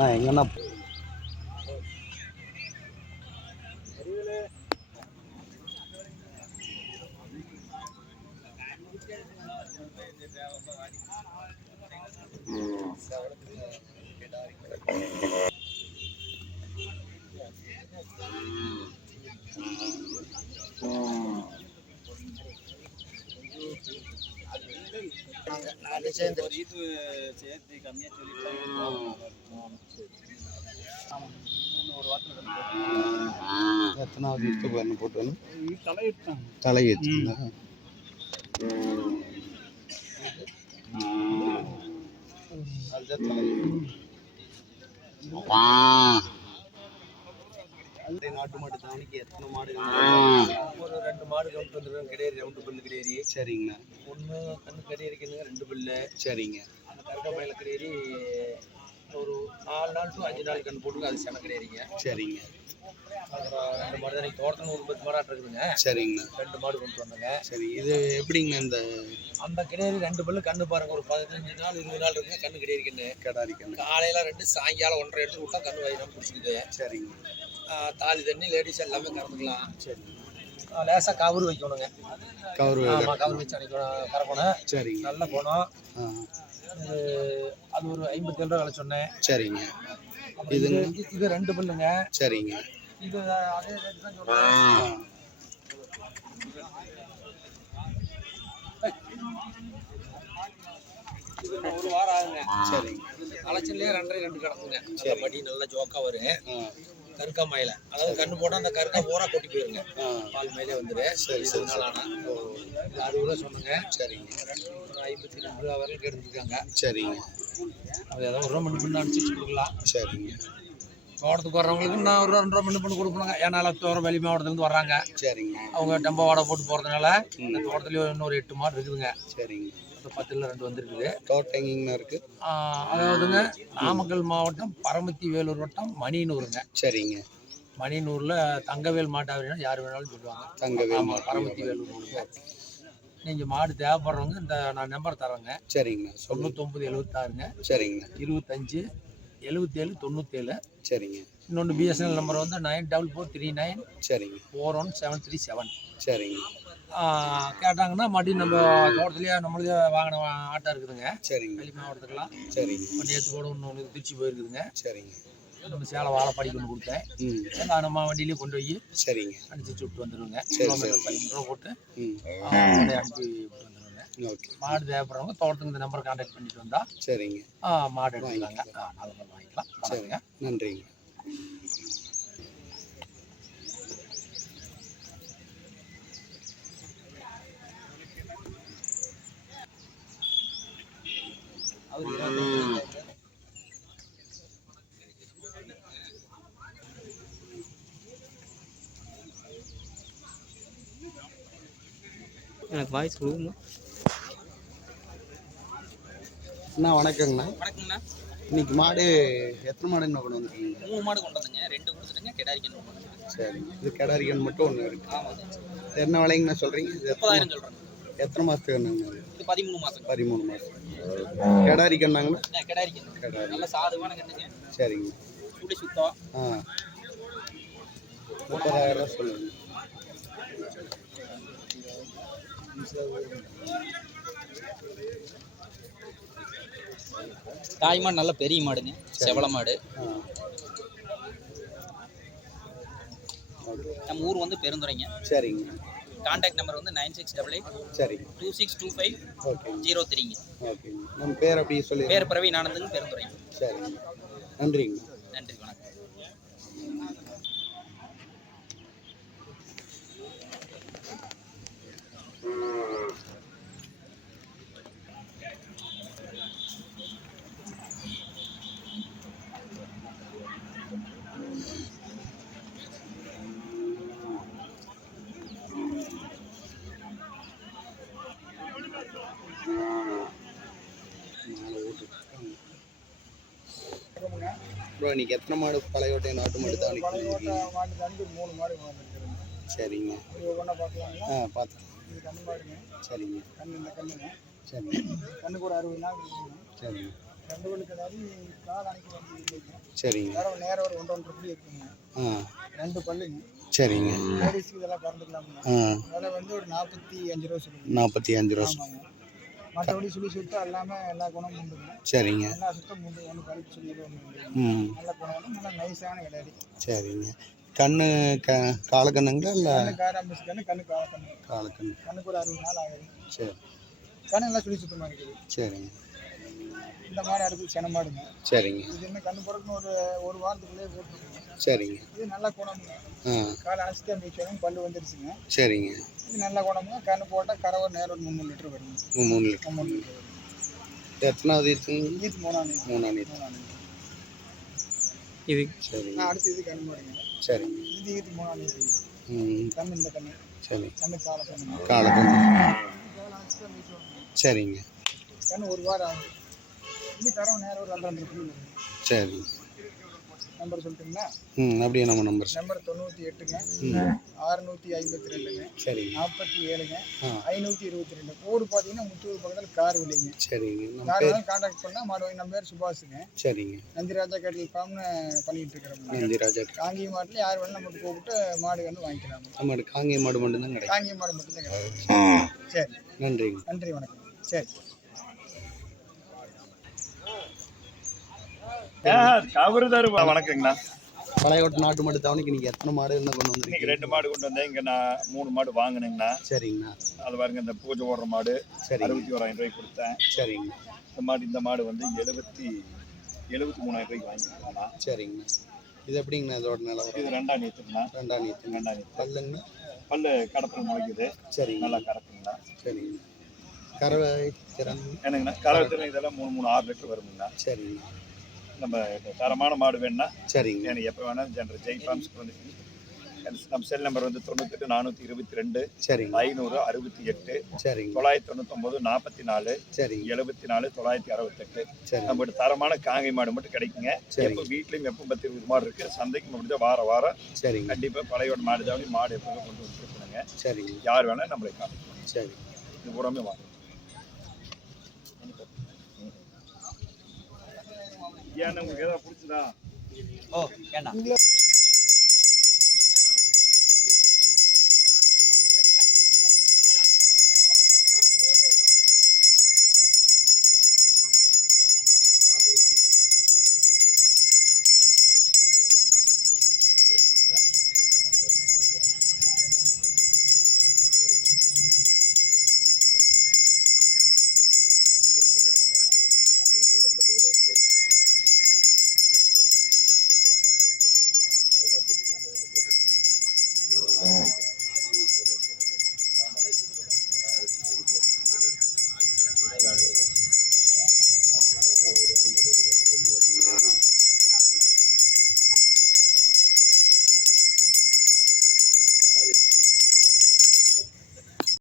நான் எங்கன்னா எத்தனாவது யூடியூப் போட்டு தலையிடுச்சுங்களா? நாட்டு மாட்டு தாவணிக்கு எத்தனை மாடு? ஒரு 2 மாடு கவுண்ட் வந்துடும். கிடையாது ரவுண்டு பல்லு கிடையாது. சரிங்கண்ணா. ஒன்று கண்ணு கிடையாதுக்குங்க 2 பல்லு. சரிங்க. அந்த கருக்க மயில கிடையாது ஒரு 4 நாள் டு 5 நாள் கண்ணு போட்டுங்க. அது சென கிடையாதுங்க. சரிங்க. அப்புறம் 2 மாடு தான் தோட்டத்தில் ஒரு 10 மாடாட்டு இருக்குதுங்க. சரிங்கண்ணா. 2 மாடு கொண்டு வந்தேங்க. சரி, இது எப்படிங்க? அந்த கிடையாது 2 பல்லு கண்ணு பாருங்க. ஒரு 15 நாள் 20 நாள் இருக்குங்க. கண்ணு கிடையாது கண்ணு. கிடாரி கண்ணு. காலையில் 2 சாயங்காலம் 1.5 எடுத்து விட்டா கண்ணு வயிறாம பிடிச்சிக்குது. சரிங்க. தாலி தண்ணி லேடிஸ் எல்லாமே கறந்துக்கலாம். சரி. லேசாக கவுரு வைக்கணுங்க. கவுரு? ஆமாம், கவுரு வச்சு அடிக்கணும், கறக்கணும். சரி. நல்ல போனோம். அது ஒரு 57 ரூபா விலை சொன்னேன். சரிங்க. இது 2 பல்லுங்க. சரிங்க. இது அதே ரேட்டு தான் சொல்றேன். ஒரு வாரம் ஆகுங்க. சரிங்க. அலைச்சல்லையே 2.5 கிடக்குங்க. நல்ல மடி நல்ல ஜோக்கா வரும். கருக்கா மயில, அதாவது கண்ணு போட்டால் அந்த கருக்கா பூரா கொட்டி போயிருங்க. பால் மயிலே வந்துடு. சரி, 20 நாள் ஆனால் 60 ரூபா சொன்னங்க. சரிங்க. ஒரு 52 ரூபா வரைக்கும் எடுத்துருக்காங்க. சரிங்க. அது ஏதாவது ஒரு ரூபா மண்ணு பண்ணி அனுப்பிச்சு கொடுக்கலாம். சரிங்க. தோட்டத்துக்கு வர்றவங்களுக்கு நான் ஒரு 2 ரூபா மண்ணு பண்ணி கொடுக்கணுங்க. ஏன்னா தோற வெளி மாவட்டத்துலேருந்து வர்றாங்க. சரிங்க. அவங்க டெம்போ வாடகை போட்டு போகிறதுனால இந்த தோட்டத்துலேயே இன்னொரு 8 மாடு இருக்குதுங்க. சரிங்க. 10ல் 2 வந்துருக்குது. தோட்டம் எங்கேங்கண்ணா இருக்குது? அதாவதுங்க, நாமக்கல் மாவட்டம் பரமத்தி வேலூர் வட்டம் மணியனூருங்க. சரிங்க. மணியனூரில் தங்கவேல் மாட்டாவினா யார் வேணாலும் சொல்லுவாங்க. தங்கவேல் பரமத்தி வேலூர். நீங்கள் மாடு தேவைப்படுறவங்க இந்த நான் நம்பர் தரேங்க. சரிங்க. 9976ங்க. சரிங்க. 25 77 97. சரிங்க. இன்னொன்று பிஎஸ்என்எல் நம்பர் வந்து 94439. சரிங்க. 41737. சரிங்க. கேட்டாங்கன்னா மறுபடியும் நம்ம தோட்டத்துலேயே நம்மளே வாங்கின ஆட்டோ இருக்குதுங்க. சரிங்க. வெளி மாவட்டத்துக்கெல்லாம். சரிங்க. நேற்று கூட ஒன்று திருச்சி போயிருக்குதுங்க. சரிங்க. நம்ம சேலம் வாழைப்பாடிக்கு ஒன்று கொடுத்தேன். நான் நம்ம வண்டியிலேயே கொண்டு போய். சரிங்க. அனுப்பிச்சு விட்டு வந்துடுவோங்க. சரி, 15 ரூபா போட்டு அனுப்பி விட்டு வந்துடுவோங்க. ஓகே. மாடு தேவைப்படுறவங்க தோட்டத்துக்கு இந்த நம்பரை கான்டாக்ட் பண்ணிட்டு வந்தா. சரிங்க. மாடு எடுத்துக்கலாங்க. நல்ல மாடு வாங்கிக்கலாம். சரிங்க. நன்றிங்க. எனக்கு வாய்ஸ் கொடுக்கணும். அண்ணா வணக்கங்கண்ணா. வணக்கங்கண்ணா. இன்னைக்கு மாடு எத்தனை மாடுங்கண்ணா கொண்டு வந்துருக்கீங்க? 3 மாடு கொண்டு வந்தேங்க. 2 கொடுத்துட்டுங்க. கிடாரி கன்று கொண்டு வந்தேங்க. சரிங்க. இது கிடாரி கன்று மட்டும் ஒன்று இருக்குது. ஆமாங்க. என்ன விலைங்கண்ணா சொல்கிறீங்க? 30,000 சொல்கிறேங்க. எத்தனை மாதத்துக்கு கண்ணுங்க? இது 13 மாதம். 13 மாதம். கிடாரி கண்ணாங்கண்ணா? கிடாரி கன்று. கிடாரி நல்ல சாதுவான கண்ணுங்க. சரிங்க. சுடி சுத்தம். 30,000 ரூபா சொல்லுங்க. தாய் மாடு நல்ல பெரிய மாடுங்க. செவள மாடு. நம்ம ஊர் வந்து பெருந்துறைங்க. சரிங்க. கான்டாக்ட் நம்பர் வந்து 9688. சரிங்க. 262503ங்க. ஓகே. நம்ம பேர் அப்படியே சொல்லி. பேர் பிரவீன் ஆனந்துங்க, பெருந்துறைங்க. சரிங்க. நன்றிங்க. நன்றி, வணக்கம். ப்ரோ, இன்னைக்கு எத்தனை மாடு பழையோட்டை நாட்டு மாடு தான் நிற்கிறீங்க? 3 மாடு வாங்கிருக்கிறேங்க. சரிங்க. ஒவ்வொன்றா பார்க்கலாங்களா? பார்த்துக்கலாம். இது கண்ணு மாடுங்க. சரிங்க. கண்ணு இந்த கண்ணுங்க. சரிங்க. கண்ணுக்கு ஒரு 60 நாள் இருக்குங்க. சரிங்க. ரெண்டு பல்லு கிடாரி கால் அணைக்கு வந்து இல்லைங்க. சரிங்க. நேரம் நேரம் ஒரு 1.5 படி இருக்குங்க. ஆ ரெண்டு பல்லுங்க. சரிங்க. லேடிஸ்க்கு இதெல்லாம் கறந்துக்கலாமுங்க. ஆ விலை வந்து ஒரு 45 ரூபா சொல்லுங்க. 45 ரூபா. ஆமாங்க. மற்றபடி சுழி சுத்தம் எல்லாமே எல்லா குணமும் உண்டுங்க. சரிங்க. எல்லா சுத்தம் உண்டு. ஒன்றும் கழிப்பு சொல்லி எதுவும் ஒன்றும் இல்லைங்க. ம் நல்ல குணம், நல்ல நைஸான கிடாரி. சரிங்க. கண்ணு காலக்கண்ணுங்களா இல்லை? கண்ணு காராம்பஸ் கண்ணு, கண்ணு காலக்கண்ணு. காலக்கண்ணு. கண்ணுக்கு ஒரு 60 நாள் ஆகுது. சரி கண்ணு எல்லாம் சுழி சுத்தமாக இருக்குது. சரிங்க. இந்த மாடு அடுத்து சென மாடுங்க. சரிங்க. இது இன்னும் கண்ணு போடுறதுன்னு ஒரு வாரத்துக்குள்ளேயே போட்டுருக்குங்க. சரிங்க. இது நல்ல குணமுங்க. ஆ காலை அணைச்சிட்டு மிச்சம் பல்லு வந்துருச்சுங்க. சரிங்க. இது நல்ல குணமுங்க. கண்ணு போட்டால் கரை ஒரு நேரம் ஒரு 3 லிட்டர் வருங்க. 3 லிட்டர். 3 லிட்டர் வருங்க. எத்தனாவது ஈத்துங்க? இது 3ஆம் ஈத்து. 3ஆம் ஈத்து. 3ஆம் ஈத்து. இது சரிங்க. அடுத்து இது கண்ணு மாடுங்க. சரிங்க. இது ஈத்து 3ஆம் ஈத்து. ம் கண்ணு இந்த கண்ணு. சரி. கண்ணு காலை கண்ணு. காலக்கண்ணு. காலை அணைச்சிட்டு மிச்சம் சரிங்க. கண்ணு ஒரு வாரம் ஆகுது. இன்னும் கரை நேரம் ஒரு 2.5 லிட்டர் வருங்க. சரி. நம்பர் சொல்லிட்டுங்களா? அப்படியே நம்ம நம்பர். நம்பர் 98ங்க. 652ங்க. சரிங்க. 47ங்க. ஆ 522. ஊர் பார்த்தீங்கன்னா முத்தூர் பக்கத்தில் கார் இல்லைங்க. சரிங்க. நம்ம யார் பேர்? வேணாலும் கான்டாக்ட் பண்ணால் மாடு வாங்கி. நம்ம பேர் சுபாஷுங்க. சரிங்க. நந்திராஜா கேட்டல் ஃபார்ம்னு பண்ணிட்டு இருக்கிறோம். நந்திராஜா. காங்கி மாட்டில் யார் வேணாலும் நமக்கு கூப்பிட்டு மாடு வந்து வாங்கிக்கலாம். நம்ம காங்கேய மாடு மட்டும்தான் கிடைக்கும். காங்கி மாடு மட்டும்தான் கிடைக்கும். சரி, நன்றிங்க. நன்றி, வணக்கம். சரி. வணக்கங்கண்ணா. பழையோட்டு நாட்டு மாடு தவணைக்கு நீங்கள் எத்தனை மாடு என்ன கொண்டு இன்னைக்கு வந்திருக்கீங்க? 2 மாடு கொண்டு வந்தேன். இங்கே நான் 3 மாடு வாங்கினேங்கண்ணா. சரிங்கண்ணா. அது பாருங்க, இந்த பூஜை ஓடுற மாடு சரிங்க. 61,000 ரூபாய்க்கு கொடுத்தேன். சரிங்க. இந்த மாடு வந்து 73,000 ரூபாய்க்கு வாங்கியிருக்காங்கண்ணா. சரிங்கண்ணா. இது எப்படிங்கண்ணா இதோட நிலவரம்? இது 2ஆம் ஈத்துங்கண்ணா. 2ஆம் ஈத்து. 2ஆம் ஈத்து. பல்லுங்கண்ணா? பல்லு கடப்பில் முளைக்குது. சரிங்க. நல்லா கறக்குங்கண்ணா. சரிங்க. கறவை திறன்? என்னங்கண்ணா, கறவை இதெல்லாம் 6 லிட்டர் வருமுங்கண்ணா. சரிங்க. நம்ம தரமான மாடு வேணும்னா சரிங்க. எனக்கு எப்போ வேணாலும் ஜென்ரல் ஜெய் ஃபார்ம்ஸ்க்கு வந்து நம்ம செல் நம்பர் வந்து 98 422 சரிங்க. 568 சரிங்க. 999 44 சரிங்க. 74 968. சரி. நம்மகிட்ட தரமான காங்கை மாடு மட்டும் கிடைக்குங்க. சரி. எப்போ வீட்லேயும் எப்போ 10-20 மாடு இருக்குது. சந்தைக்கு அப்படிதான் வாரம் சரிங்க. கண்டிப்பாக பழையோட மாடு தாவணி மாடு எப்போதும் கொண்டு வந்து கொடுக்கணுங்க. சரிங்க. யார் வேணால் நம்மளை காமிக்கணும். சரி. இது பூராமே வாங்க. ஏன்னா உங்களுக்கு ஏதாவது பிடிச்சதா? ஓ ஏண்டா